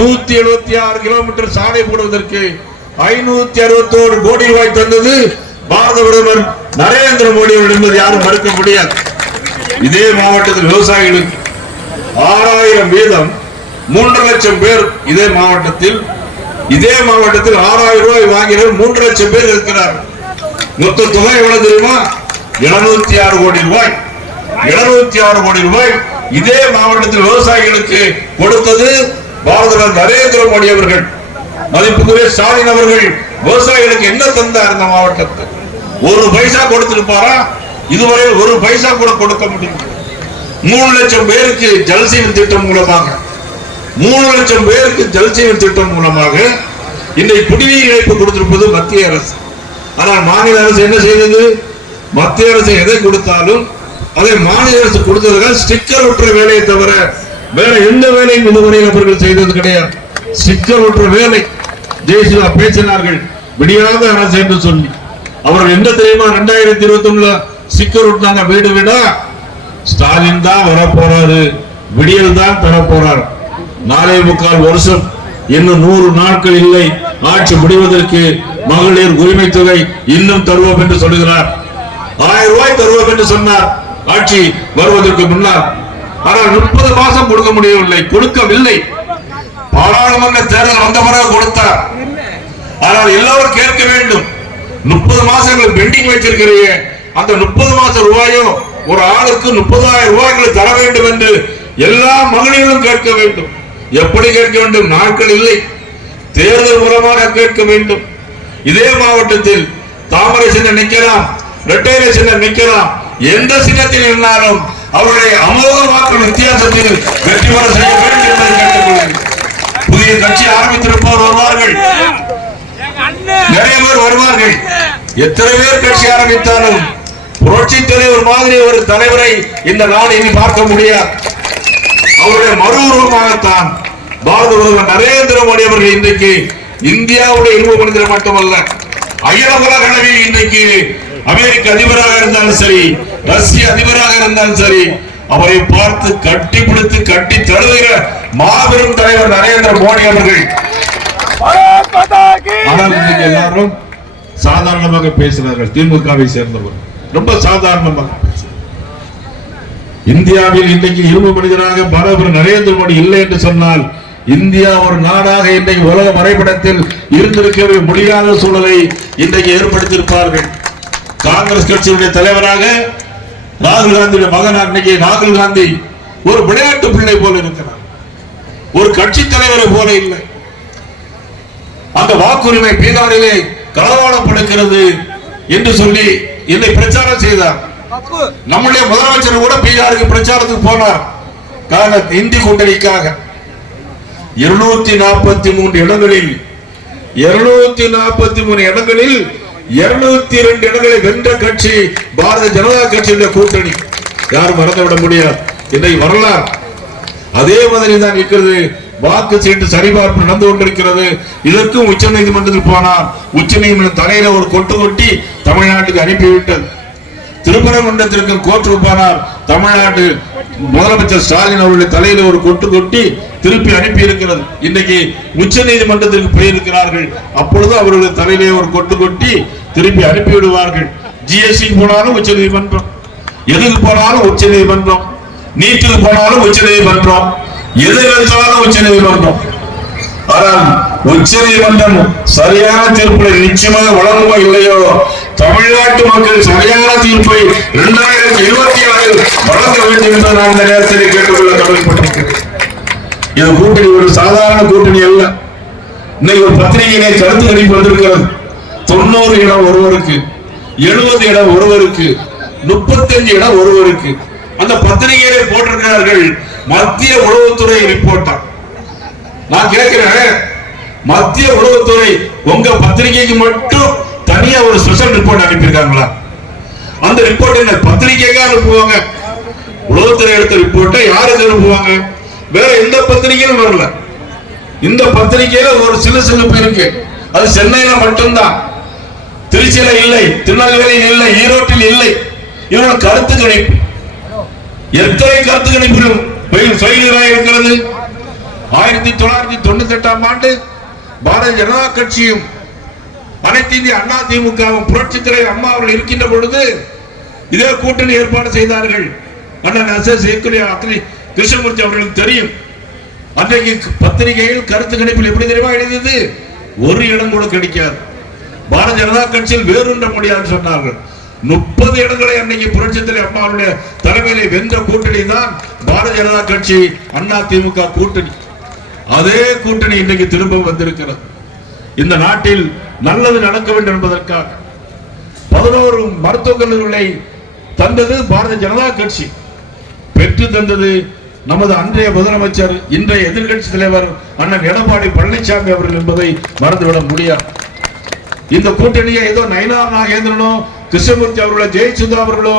176 கிலோமீட்டர் சாலை போடுவதற்கு 561 கோடி ரூபாய் தந்தது பாரத பிரதமர் நரேந்திர மோடி என்பது யாரும் மறுக்க முடியாது. இதே மாவட்டத்தில் விவசாயிகளுக்கு 6000 வீதம் 3 லட்சம் பேர் இதே மாவட்டத்தில் 6000 ரூபாய் வாங்கின 3 லட்சம் பேர் இருக்கிறார். மொத்த தொகை எவ்வளவு தெரியுமா? 706 கோடி ரூபாய். 706 கோடி ரூபாய் இதே மாவட்டத்தில் விவசாயிகளுக்கு கொடுத்தது பாரத நரேந்திர மோடி அவர்கள். மதிப்புக்குரிய ஸ்டாலின் அவர்கள் விவசாயிகளுக்கு என்ன தந்தார்? இந்த மாவட்டத்தில் ஒரு பைசா கொடுத்திருப்பாரா? இதுவரை ஒரு பைசா கூட கொடுக்க முடியும். 3 லட்சம் பேருக்கு ஜல்ஜீவன் திட்டம் மூலமாக 3 லட்சம் பேருக்கு ஜல்ஜீவன் திட்டம் மூலமாக இன்றைக்கு குடிநீர் இணைப்பு கொடுத்திருப்பது மத்திய அரசு. ஆனால் மாநில அரசு என்ன செய்தது? மத்திய அரசு எதை கொடுத்தாலும் அதை மாநில அரசு கொடுத்ததுக்காக ஸ்டிக்கர் ஒற்ற வேலையை தவிர வேற எந்த வேலையும் இதுவரை அவர்கள் செய்தது கிடையாது. ஸ்டிக்கர் ஒற்ற வேலை. ஜெயலலிதா பேசினார்கள் விடியாத அரசு என்று சொல்லி. அவர்கள் என்ன தெரியுமா 2021 ஸ்டிக்கர் ஒட்டினாங்க வீடு வீடா. ஸ்டாலின் தான் வரப்போறாரு, விடியல் தான் தர போறார். 4.25 வருஷம், இன்னும் 100 நாட்கள் இல்லை ஆட்சி முடிவதற்கு. மகளிர் உரிமை தொகை இன்னும் தருவோம் என்று சொல்லுகிறார். 1000 ரூபாய் தருவோம் என்று சொன்னார் ஆட்சி வருவதற்கு முன்னால். ஆனால் 30 மாசம் கொடுக்க முடியவில்லை, கொடுக்கவில்லை. பாராளுமன்ற தேர்தல் வந்த பிறகு கொடுத்தார். ஆனால் எல்லோரும் கேட்க வேண்டும், 30 மாசங்கள் பெண்டிங் வச்சிருக்கிறீங்க, அந்த 30 மாசம் ரூபாயும் ஒரு ஆளுக்கு 30,000 ரூபாய்களை தர வேண்டும் என்று எல்லா மகளிரும் கேட்க வேண்டும். எப்படி கேட்க வேண்டும்? நாட்கள் இல்லை, தேர்தல் மூலமாக கேட்க வேண்டும். இதே மாவட்டத்தில் தாமரை சின்னம் நிற்கலாம், இரட்டை சின்னம் நிற்கலாம், எந்த சின்னத்தில் இருந்தாலும் அவருடைய அமோக வாக்கு வித்தியாசத்தில் வெற்றி பெற செய்ய வேண்டும் என்பதை கேட்டுக்கொள்கிறேன். புதிய கட்சி ஆரம்பித்திருப்பவர் வருவார்கள், நிறைய பேர் வருவார்கள். எத்தனை பேர் கட்சி ஆரம்பித்தாலும் புரட்சி தலைவர் மாதிரி ஒரு தலைவரை இந்த நாடு இனி பார்க்க முடியாது. அவருடைய மறு உருவமாகத்தான் பாரத பிரதமர் நரேந்திர மோடி அவர்கள் இன்றைக்கு இந்தியாவுடைய இரும்பு மனிதர் மட்டுமல்ல, அகில உலக அளவில் இன்றைக்கு அமெரிக்க அதிபராக இருந்தாலும் சரி, ரஷ்ய அதிபராக இருந்தாலும் சரி, அவரை பார்த்து கட்டி பிடித்து கட்டி தழுவுகிற மாபெரும் தலைவர் நரேந்திர மோடி அவர்கள். ஆனால் இன்றைக்கு எல்லாரும் சாதாரணமாக பேசுகிறார்கள். திமுகவை சேர்ந்தவர் ரொம்ப சாதாரணமாக பேசுகிறார். இந்தியாவில் இன்றைக்கு இரும்பு மனிதராக பாரத நரேந்திர மோடி இல்லை என்று சொன்னால் இந்தியா ஒரு நாடாக இன்றைக்கு உலக வரைபடத்தில் இருந்திருக்க முடியாத சூழலை இன்றைக்கு ஏற்படுத்தியிருப்பார்கள். காங்கிரஸ் கட்சியுடைய தலைவராக ராகுல் காந்தியுடைய மகனாக இன்னைக்கு ராகுல் காந்தி ஒரு விளையாட்டு பிள்ளை போல இருக்கிறார், ஒரு கட்சி தலைவரை போல இல்லை. அந்த வாக்குரிமை பீகாரிலே களவாடப்படுகிறது என்று சொல்லி என்னை பிரச்சாரம் செய்தார். நம்முடைய முதலமைச்சர் கூட பீகாருக்கு பிரச்சாரத்துக்கு போனார். காரணம் இந்தி கூட்டணிக்காக 243 இடங்களில் 243 இடங்களில் 202 இடங்களை வென்ற கட்சி பாரதிய ஜனதா கட்சியுடைய கூட்டணி. யாரும் மறந்துவிட முடியாது. இன்றைக்கு வரலாறு அதே மாதிரி தான் இருக்கிறது. வாக்கு சீட்டு சரிபார்ப்பு நடந்து கொண்டிருக்கிறது. இதற்கும் உச்ச நீதிமன்றத்தில் போனார். உச்ச நீதிமன்றம் தலையில ஒரு கொட்டு கொட்டி தமிழ்நாட்டுக்கு அனுப்பிவிட்டது. திருப்பரங்குன்றத்திற்கு கோர்ட்டு போனார். தமிழ்நாட்டு முதலமைச்சர் ஸ்டாலின் அவருடைய தலையில ஒரு கொட்டு கொட்டி திருப்பி அனுப்பி இருக்கிறது. இன்னைக்கு உச்ச நீதிமன்றத்திற்கு போயிருக்கிறார்கள். அப்பொழுது அவருடைய தலையிலே ஒரு கொட்டு கொட்டி திருப்பி அனுப்பி விடுவார்கள். ஜிஎஸ்டி போனாலும் உச்ச நீதிமன்றம், எதுக்கு போனாலும் உச்ச நீதிமன்றம், நீட்டுக்கு போனாலும் உச்ச நீதிமன்றம், எது எடுத்தாலும் உச்ச நீதிமன்றம். ஆனால் உச்ச நீதிமன்றம் சரியான தீர்ப்பை நிச்சயமாக வழங்குமோ இல்லையோ, தமிழ்நாட்டு மக்கள் சரியான தீர்ப்பை 2026 வழங்க வேண்டும் என்று நான் இந்த நேரத்தில் கேட்டுக்கொள்ள கடமைப்பட்டிருக்கிறேன். இது கூட்டணி ஒரு சாதாரண கூட்டணி அல்ல. இன்னைக்கு ஒரு பத்திரிகையிலே கருத்து கணிப்பு வந்திருக்கிறது. 90 இடம் ஒருவருக்கு, 70 இடம் ஒருவருக்கு, 35 இடம் ஒருவருக்கு. அந்த பத்திரிகையிலே போட்டிருக்கிறார்கள் மத்திய உளவுத்துறை ரிப்போர்ட்டா. நான் கேட்கிறேன், மத்திய உளவுத்துறை உங்க பத்திரிகைக்கு மட்டும் தனியா ஒரு ஸ்பெஷல் ரிப்போர்ட் அனுப்பியிருக்காங்களா? அந்த ரிப்போர்ட் என்ன பத்திரிகைக்கு அனுப்புவாங்க? உளவுத்துறை எடுத்த ரிப்போர்ட்டை யாருக்கு அனுப்புவாங்க? வேற எந்த பத்திரிகையும் வரல. இந்த பத்திரிகையில ஒரு சிலு இருக்கு. அது சென்னையில மட்டும்தான், திருச்சியில இல்லை, திருநெல்வேலியில் இல்லை, ஈரோட்டில் இல்லை. இவரோட கருத்து கணிப்பு எத்தனை கருத்து கணிப்பு இருக்கிறது? 1998ஆம் ஆண்டு பாரதிய ஜனதா கட்சியும் அனைத்து இந்திய அண்ணா திமுகவும் புரட்சித் தலைவர் அம்மா அவர்கள் இருக்கின்ற பொழுது இதே கூட்டணி ஏற்பாடு செய்தார்கள். அண்ணன் எஸ்.எஸ். கிருஷ்ணமூர்த்தி அவர்களுக்கு தெரியும். அன்றைக்கு பத்திரிகையில் கருத்து கணிப்பில் எப்படி தெரியுமா எழுதியது? ஒரு இடம் கூட கிடைக்காது. பாரதிய ஜனதா கட்சியில் வேறொன்ற முடியாது சொன்னார்கள். 30 இடங்களை அன்னைக்கு புரட்சித் தலைவர் அம்மாவுடைய தலைமையிலே வென்ற கூட்டணி தான் பாரதிய ஜனதா கட்சி அண்ணா திமுக கூட்டணி. அதே கூட்டணி இன்றைக்கு திரும்ப வந்திருக்கிறது. இந்த நாட்டில் நல்லது நடக்க வேண்டும் என்பதற்காக 11 மருத்துவக் கல்லூரிகளை தந்தது பாரதிய ஜனதா கட்சி, பெற்று தந்தது நமது அன்றைய முதலமைச்சர் இன்றைய எதிர்கட்சி தலைவர் அண்ணன் எடப்பாடி பழனிசாமி அவர்கள் என்பதை மறந்துவிட முடியாது. இந்த கூட்டணியை ஏதோ நயினார் நாகேந்திரனோ, கிருஷ்ணமூர்த்தி அவர்களோ, ஜெயசுதா அவர்களோ,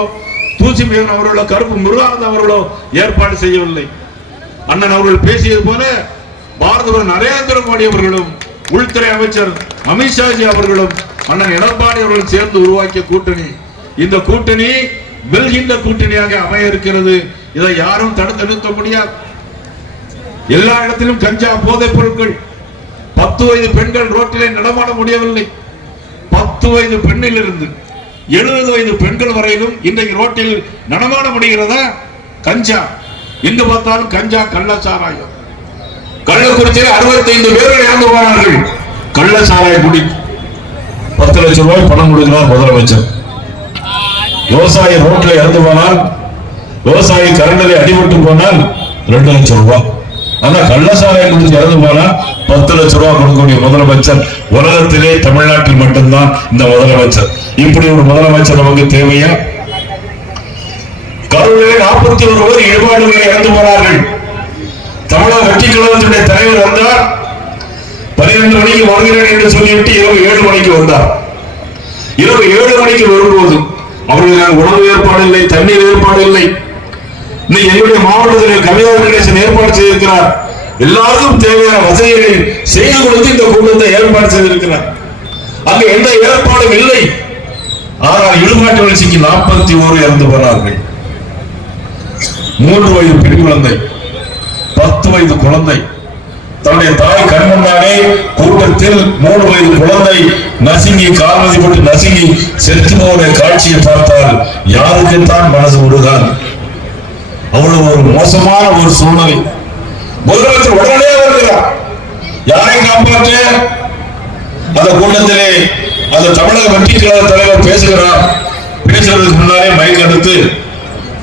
தூசிமேகன் அவர்களோ, கருப்பு முருகானந்த் அவர்களோ ஏற்பாடு செய்யவில்லை. அண்ணன் அவர்கள் பேசியது போல பாரத நரேந்திர மோடி அவர்களும் உள்துறை அமைச்சர் அமித்ஷாஜி அவர்களும் அண்ணன் எடப்பாடி அவர்கள் சேர்ந்து உருவாக்கிய கூட்டணி. இந்த கூட்டணி வெல்கின்ற கூட்டணியாக அமைய இருக்கிறது. இதை யாரும் தடுத்து நிறுத்த முடியாது. எல்லா இடத்திலும் கஞ்சா போதைப் பொருட்கள். 10 வயது பெண்கள் ரோட்டிலே நடமாட முடியவில்லை. 10 வயது பெண்ணிலிருந்து 70 வயது பெண்கள் வரையிலும் இன்றைக்கு ரோட்டில் நடமாட முடிகிறதா? கஞ்சா. எங்கு பார்த்தாலும் கஞ்சா, கள்ளச்சாராயம். கள்ளக்குறிச்சியில் 65 பேர்கள் இறந்து போனார்கள் கள்ளச்சாராய குடி. 10 லட்சம் ரூபாய் பணம் கொடுக்கிறார் முதலமைச்சர். விவசாயி ரோட்டில் இறந்து போனால், விவசாயி கரண்டிலே அடிபட்டு போனால் 2 லட்சம் ரூபாய். ஆனா கள்ளச்சாராயம் குடிச்சு இறந்து போனா 10 லட்சம் ரூபாய் கொடுக்கக்கூடிய முதலமைச்சர் உலகத்திலே தமிழ்நாட்டில் மட்டும்தான் இந்த முதலமைச்சர். இப்படி ஒரு முதலமைச்சர் நமக்கு தேவையா? கரூரிலே 41 பேர் இடுபாடுகளை இறந்து போனார்கள். தமிழக வெற்றி கழகத்துடைய தலைவர் வந்தார். 12 மணிக்கு வருகிறேன் என்று சொல்லிவிட்டு இரவு 7 மணிக்கு வந்தார். இரவு 7 மணிக்கு வரும்போது அவர்களுக்கு உணவு ஏற்பாடு இல்லை, தண்ணீர் ஏற்பாடு இல்லை. இன்னைக்கு எங்களுடைய மாவட்டத்தில் கவிதா கணேசன் ஏற்பாடு செய்திருக்கிறார். எல்லாருக்கும் தேவையான வசதிகளை செய்து கொடுத்து இந்த கூட்டத்தை ஏற்பாடு செய்திருக்கிறார். அங்கு எந்த ஏற்பாடும் இல்லை. ஆனால் இடுபாட்டு வளர்ச்சிக்கு 41 இறந்து போனார்கள். 3 வயது பெண் குழந்தை, 10 வயது குழந்தை. தன்னுடைய தாய் கண்முன்னாலே கூட்டத்தில் 3 வயது குழந்தை நசுங்கி, கால்மதி போட்டு நசுங்கி செத்து போன காட்சியை பார்த்தால் யாருக்குத்தான் மனசு உருகாது? அவ்வளவு ஒரு மோசமான ஒரு சூழ்நிலை. முதலமைச்சர் உடனே வருகிறார். யாரை காப்பாற்ற? அந்த கூட்டத்திலே அந்த தமிழக வெற்றி கழக தலைவர் பேசுகிறார். பேசுறதுக்கு முன்னாலே மைக் எடுத்து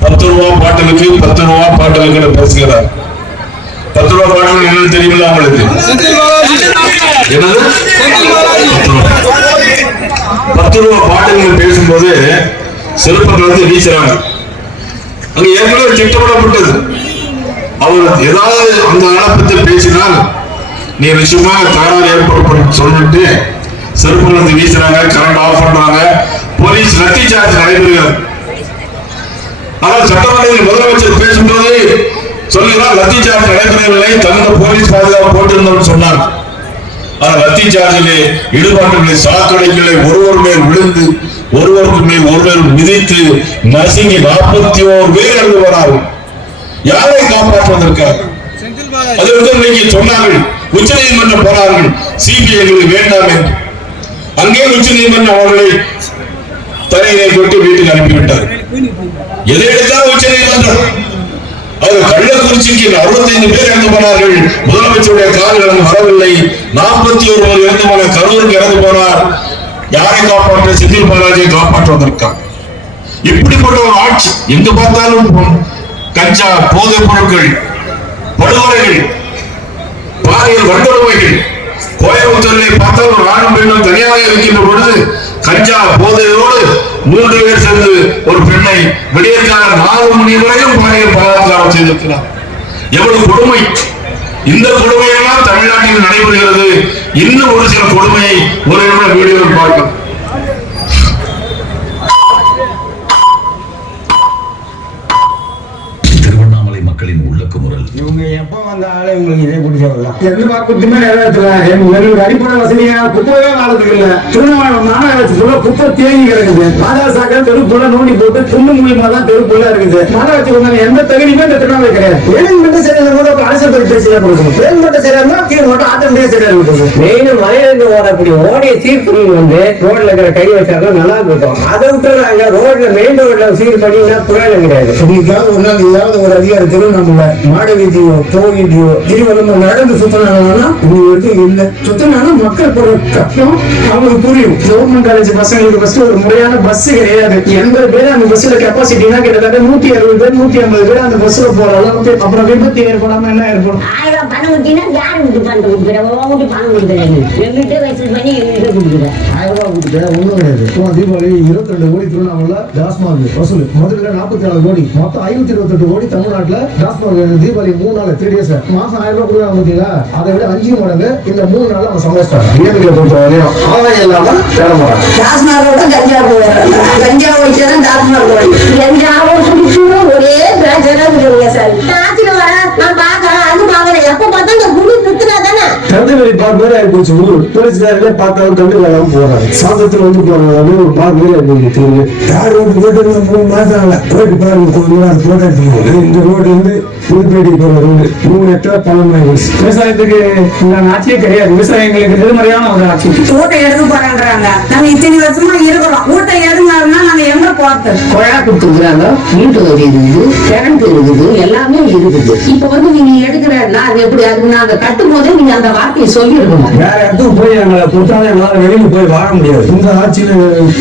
10 ரூபாய் பாட்டிலுக்கு 10 ரூபாய் பாட்டிலுக்கு பேசுகிறார். 10 ரூபாய் பாட்டில் என்னன்னு தெரியுமில்ல அவங்களுக்கு? என்னது? 10 ரூபாய் பாட்டில் பேசும்போது சிறப்புகள் வந்து வீசுறாங்க. அங்க ஏற்கனவே திட்டமிடப்பட்டது. அவர் ஏதாவது அந்த நடப்பத்தை பேசினால் நீ நிச்சயமாக தகராறு ஏற்படும் சொல்லிட்டு செருப்புகள் வந்து வீசுறாங்க, கரண்ட் ஆஃப் பண்றாங்க, போலீஸ் லத்தி சார்ஜ் நடைபெறுகிறது. ஆனால் சட்டமன்றத்தில் முதலமைச்சர் பேசும்போது சொல்லுகிறார் லத்தி சார்ஜ் நடைபெறவில்லை, தகுந்த போலீஸ் பாதுகாப்பு போட்டிருந்தோம் சொன்னார். ஆனால் லத்தி சார்ஜிலே ஈடுபாட்டுகளை சாக்கடைகளை ஒருவர் மேல் விழுந்து ஒருவருக்கு மேல் ஒருவர் மிதித்து நசுங்கி 41 பேர் இறந்து போனார்கள். யாரை காப்பாற்றுவதற்காக? அதற்கு இன்னைக்கு சொன்னார்கள் உச்ச நீதிமன்றம் போனார்கள், சிபிஐ வேண்டாம் என்று. அங்கே உச்ச நீதிமன்றம் அவர்களை தரையிலே கொண்டு வீட்டுக்கு அனுப்பிவிட்டார். எதை எடுத்தால் உச்ச நீதிமன்றம். அவர் கள்ளக்குறிச்சிக்கு 65 பேர் இறந்து போனார்கள். முதலமைச்சருடைய கால்கள் வரவில்லை. 41 பேர் இறந்து போன கரூருக்கு இறந்து போனார். யாரை காப்பாற்ற? செந்தில் பாலாஜியை காப்பாற்றுவதற்காக. இப்படிப்பட்ட ஒரு ஆட்சி. எங்கு பார்த்தாலும் கஞ்சா, போதைப் பொருட்கள், படுகொலைகள், பாலியல் வன்கொடுமைகள். கோயம்புத்தூரிலே பார்த்தால் ஒரு ஆணும் பெண்ணும் தனியாக இருக்கின்ற பொழுது கஞ்சா போதையோடு 3 பேர் சேர்ந்து ஒரு பெண்ணை விடியற்கால 4 மணி வரையும் பாலியல் பலாத்காரம் செய்திருக்கிறார். எவ்வளவு கொடுமை! இந்த கொடுமையெல்லாம் தமிழ்நாட்டில் நடைபெறுகிறது. இன்னும் ஒரு சில கொடுமையை ஒரு வீடியோவில் பார்க்கலாம். திருவண்ணாமலை மக்களின் உள்ளக்குமுறல். இவங்க எப்ப வந்தாலும் இவங்களுக்கு இதே பிடிச்சவங்க எந்த குத்துமே நிறைவேற்றல. ஒரு அடிப்படை வசதியா குப்பையே வாழ்றதுக்கு இல்ல. திருவண்ணாமலை மாநகராட்சிக்குள்ள குப்பை தேங்கி கிடக்குது. பாதாசாக்கள் தெருக்குள்ள நோண்டி போட்டு துண்டு மூலியமா தான் தெருக்குள்ள இருக்குது. மாநகராட்சி கொண்டாங்க எந்த தகுதியுமே இந்த திருவண்ணாமலை கிடையாது. பேருந்து மட்டும் சரியான போது அரசு பற்றி சரியா கொடுக்கணும். பேருந்து மட்டும் சரியா கீழே மட்டும் ஆட்டோமேட்டிக்கா சரியா கொடுக்கணும். மெயின் மலையிலிருந்து ஓடக்கூடிய ஓடைய சீர்குறி வந்து ரோட்ல இருக்கிற கை வச்சாலும் நல்லா இருக்கும். அதை விட்டுறாங்க. ரோட்ல மெயின் ரோட்ல சீர் பண்ணினா புரியல கிடையாது. இன்னைக்காக ஒரு நாள் ஏதாவது ஒரு அதிகாரி திருவண்ணாமலை மாட வீதியோ கோவிலையோ திருவண்ணாமலை நடந்து சுத்தினாங்கன்னா இன்னைக்கு இல்லை. சுத்தினாலும் மக்கள் போற கஷ்டம் அவங்களுக்கு புரியும். கவர்மெண்ட் காலேஜ் பசங்களுக்கு பஸ் ஒரு முறையான பஸ் கிடையாது. 80 பேர் அந்த பஸ்ல கெப்பாசிட்டினா கிட்டத்தட்ட 160 பேர் 150 பேர் அந்த பஸ்ல போற அளவுக்கு. அப்புறம் விபத்து ஏற்படாம என்ன ஏற்படும்? 1000 பணம் கொடுத்தீங்கன்னா யாரு வீட்டு பணம் கொடுக்குறேன்? உங்ககிட்ட பணம் கொடுக்குறேன். எங்கிட்ட வசூல் பண்ணி எங்கிட்ட கொடுக்குறேன். 1000 ரூபாய் கொடுக்குறேன். ஒன்றும் கிடையாது. தீபாவளி 22 கோடி திருவண்ணாமலை டாஸ்மாக் வசூல். முதல்ல 44 கோடி, மொத்தம் 528 கோடி தமிழ்நாட்டுல டாஸ்மாக் தீபாவளி 3 நாள் 3 days மாசம் 1000 ரூபாய் கொடுக்குறாங்க. பார்த்தீங்களா? அதை விட 5 மடங்கு இந்த 3 நாள் அவங்க சந்தோஷம். இயற்கையை பொறுத்தவரையும் ஆதாயம் இல்லாம வேலை போறாங்க. டாஸ்மாகோட கஞ்சா போறாங்க. கஞ்சா வச்சுதான் டாஸ்மாக் கஞ்சாவும் குடிச்சும் ஒரே பிரச்சனை இருக்குங்க சார். ஆட்சியில் வர நான் பாக்குறேன், அது பாக்குறேன். எப்ப பார்த்தா இந்த குடி நிறுத்தினா தானே கண்டுவெளி பார்க்க மாதிரி ஆயிப்போச்சு. ஊர் போலீஸ்காரர்களே பார்த்தாலும் கண்டுகளாம போறாங்க. சாந்தத்துல வந்து போறாங்க. ஒரு பார்க்க மாதிரி ஆயிப்போச்சு. யார் ரோடு போட்டு 3 மாசம் ஆகல. போயிட்டு பாருங்க போட்டோ எடுத்துக்கோங்க. இந்த ரோடு வந்து புதுப்பேட்டை போற ரோடு 3 ஹெக்டேர் 12 ஏக்கர்ஸ். விவசாயத்துக்கு இந்த ஆட்சியே கிடையாது. விவசாயிகளுக்கு எதிர்மறையான ஒரு ஆட்சி. ஊட்டை எடுக்க போறாங்க. நாங்க இத்தனை வருஷமா இருக்கிறோம். ஊட்டை எடுங்கன்னா நாங்க எங்க போறது? கொழா கொடுத்துருக்காங்க. வீட்டு வரி இருக்குது, கரண்ட் இருக்குது, எல்லாமே இருக்குது. இப்ப வந்து நீங்க எடுக்கிறா அது எப்படி? அதுக்கு நாங்க கட்டும் போதே நீங்க அந்த வார்த்தையை சொல்லிருக்கணும். வேற இடத்துக்கு போய் எங்களை கொடுத்தாலும் எங்களால வெளியில போய் வாழ முடியாது. இந்த ஆட்சியில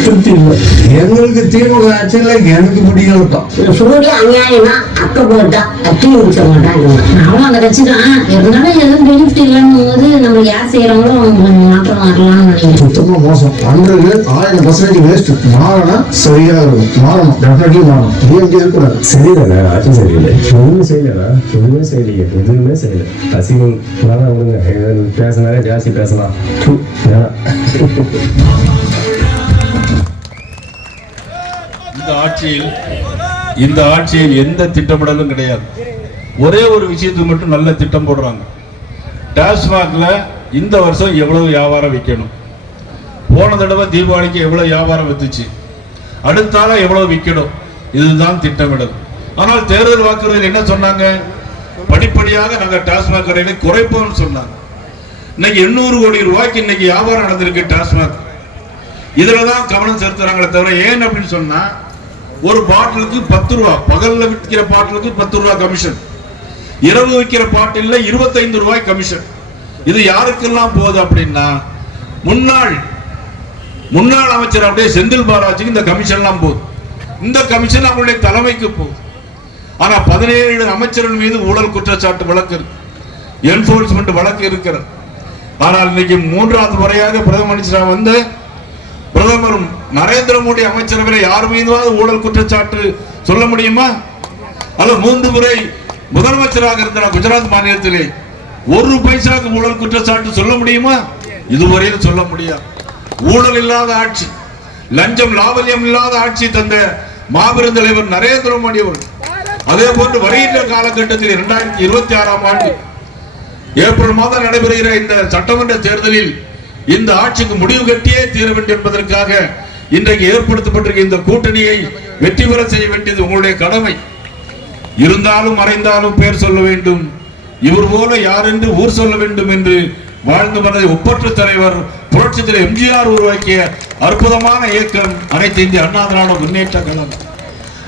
திருப்தி இல்லை. எங்களுக்கு திமுக ஆட்சியில எனக்கு முடியல. சூரிய அநியாயம்னா அக்க போட்டா அத்தி முடிச்ச மாட்டாங்க. அவனும் அந்த கட்சி தான் இருந்தாலும் எதுவும் பெனிஃபிட் இல்லைன்னு போது நம்ம யார் செய்யறவங்களும் மாற்றம் வரலாம்னு நினைக்கிறேன். சுத்தமா மோசம். 100% வேஸ்ட். மாறணும், சரியா இருக்கும். மாறணும், டெஃபினெட்லி மாறணும். டிஎம்கே இருக்கக்கூடாது. சரியில்லை, ஆட்சி சரியில்லை. ஒண்ணுமே செய்யலடா, ஒண்ணுமே செய்யலையே, எதுவுமே செய்யல. அசிங்கம் விடுங்க. பேசினாலே ஜாஸ்தி பேசலாம். இந்த ஆட்சியில் எந்த திட்டமிடலும் கிடையாது. ஒரே ஒரு விஷயத்துக்கு மட்டும் நல்ல திட்டம் போடுறாங்க. டாஸ்மாக்ல இந்த வருஷம் எவ்வளவு வியாபாரம் விற்கணும், போன தடவை தீபாவளிக்கு எவ்வளவு வியாபாரம் வித்துச்சு, அடுத்தால எவ்வளவு விற்கணும், இதுதான் திட்டமிடல். ஆனால் தேர்தல் வாக்குறுதியில் என்ன சொன்னாங்க? படிப்படியாக நாங்கள் டாஸ்மாக் கடைகளை குறைப்போம்னு சொன்னாங்க. இன்னைக்கு 800 கோடி ரூபாய்க்கு இன்னைக்கு வியாபாரம் நடந்திருக்கு டாஸ்மாக். இதுலதான் கவனம் செலுத்துறாங்களே தவிர, ஏன் அப்படின்னு சொன்னா ஒரு பாட்டிலுக்கு 10 ரூபா, பகல்ல விற்கிற பாட்டிலுக்கு 10 ரூபா கமிஷன், இரவு விற்கிற பாட்டில் 25 ரூபாய் கமிஷன். இது யாருக்கெல்லாம் போகுது அப்படின்னா முன்னாள் அமைச்சர் அப்படியே செந்தில் பாலாஜிக்கு இந்த கமிஷன் எல்லாம் போகுது. இந்த கமிஷன் அவங்களுடைய தலைமைக்கு போகுது. ஆனா 17 அமைச்சர்கள் மீது ஊழல் குற்றச்சாட்டு வழக்கு இருக்கு, என்போர்ஸ்மெண்ட் வழக்கு இருக்கிறது. ஆனால் இன்னைக்கு 3வது முறையாக பிரதமர் வந்து பிரதமர் நரேந்திர மோடி அமைச்சரவையில் யார் மீதுவாவது ஊழல் குற்றச்சாட்டு சொல்ல முடியுமா? அல்ல 3 முறை முதலமைச்சராக இருந்த குஜராத் மாநிலத்திலே 1 பைசாக்கு ஊழல் குற்றச்சாட்டு சொல்ல முடியுமா? இதுவரையில் சொல்ல முடியாது. ஊழல் இல்லாத ஆட்சி, லஞ்சம் லாவல்யம் இல்லாத ஆட்சி தந்த மாபெரும் தலைவர் நரேந்திர மோடி அவர்கள். அதே போன்று வருகின்ற காலகட்டத்தில் 2026ஆம் ஆண்டு ஏப்ரல் மாதம் நடைபெறுகிற இந்த சட்டமன்ற தேர்தலில் இந்த ஆட்சிக்கு முடிவு கட்டியே தீர வேண்டும் என்பதற்காக இன்றைக்கு ஏற்படுத்தப்பட்டிருக்க இந்த கூட்டணியை வெற்றி பெற செய்ய வேண்டியது உங்களுடைய கடமை. இருந்தாலும் மறைந்தாலும் பேர் சொல்ல வேண்டும், இவர் போல யார் என்று ஊர் சொல்ல வேண்டும் என்று வாழ்ந்து மனதை ஒப்பற்ற தலைவர் புரட்சி தலைவர் எம்ஜிஆர் உருவாக்கிய அற்புதமான இயக்கம் அனைத்து இந்திய அண்ணா திராவிட முன்னேற்ற கழகம்.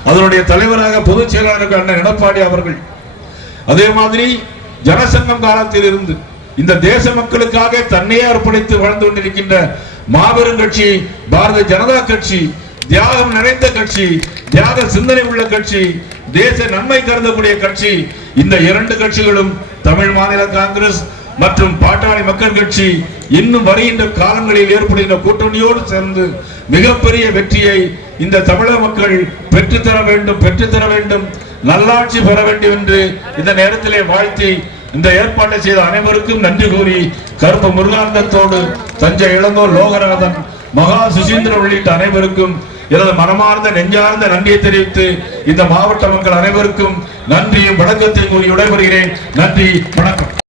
அதனுடைய தலைவராக பொதுச் செயலாளர் அண்ணன் எடப்பாடி அவர்கள். அதே மாதிரி ஜனசங்கம் காலத்தில் இருந்து இந்த தேச மக்களுக்காக தன்னையே அர்ப்பணித்து வாழ்ந்து கொண்டிருக்கின்ற மாபெரும் கட்சி பாரதிய ஜனதா கட்சி. தியாகம் நிறைந்த கட்சி, தியாக சிந்தனை உள்ள கட்சி, தேச நன்மை கருதக்கூடிய கட்சி. இந்த 2 கட்சிகளும் தமிழ் மாநில காங்கிரஸ் மற்றும் பாட்டாளி மக்கள் கட்சி இன்னும் வருகின்ற காலங்களில் ஏற்படுகின்ற கூட்டணியோடு சேர்ந்து மிகப்பெரிய வெற்றியை இந்த தமிழக மக்கள் பெற்றுத்தர வேண்டும், நல்லாட்சி பெற வேண்டும் என்று இந்த நேரத்திலே வாழ்த்தி இந்த ஏற்பாட்டை செய்த அனைவருக்கும் நன்றி கூறி கருப்பு முருகானந்தத்தோடு தஞ்சை இளங்கோர் லோகநாதன், மகா சுசீந்திரன் உள்ளிட்ட அனைவருக்கும் எனது மனமார்ந்த நெஞ்சார்ந்த நன்றியை தெரிவித்து இந்த மாவட்ட மக்கள் அனைவருக்கும் நன்றியும் வணக்கத்தை கூறி விடைபெறுகிறேன். நன்றி, வணக்கம்.